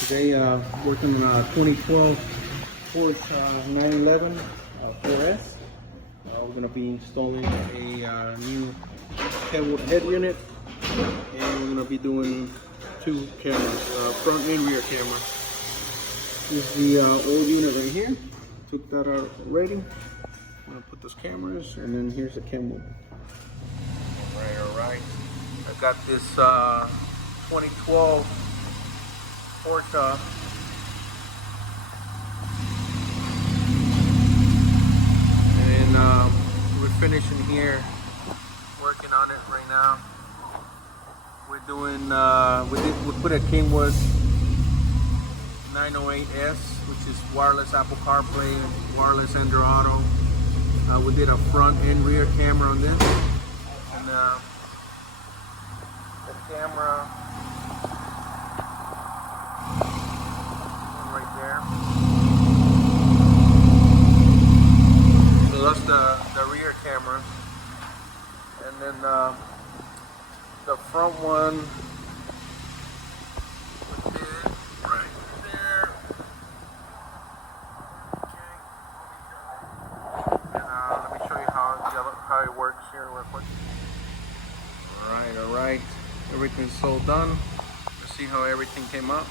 Today, working on a 2012 Porsche 911 4S. We're going to be installing a new Kenwood head unit, and we're going to be doing two cameras, front and rear camera. This is the old unit right here. Took that out already. I'm going to put those cameras, and then here's the Kenwood. All right. I got this 2012 Porsche. And we're finishing here, working on it right now. We're doing, we put a Kenwood 908S, which is wireless Apple CarPlay, wireless Android Auto. We did a front and rear camera on this. And the camera right there. So that's the rear camera. And then the front one we did right there. Okay. And let me show you how it works here real quick. All right. Everything's all done. Let's see how everything came out.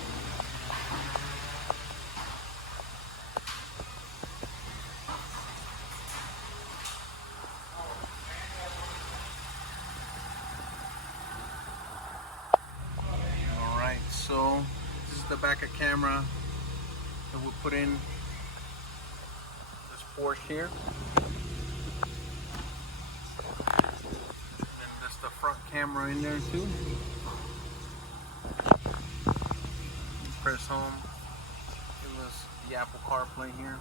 Alright, so this is the backup camera that we'll put in this Porsche here. And then there's the front camera in there too. Press home. It was the Apple CarPlay here.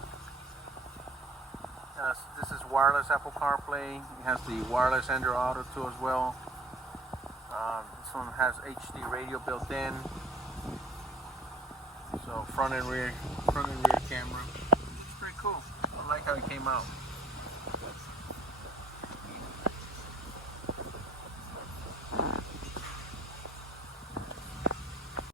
This is wireless Apple CarPlay. It has the wireless Android Auto too as well. This one has HD radio built in. So front and rear camera. It's pretty cool. I like how it came out.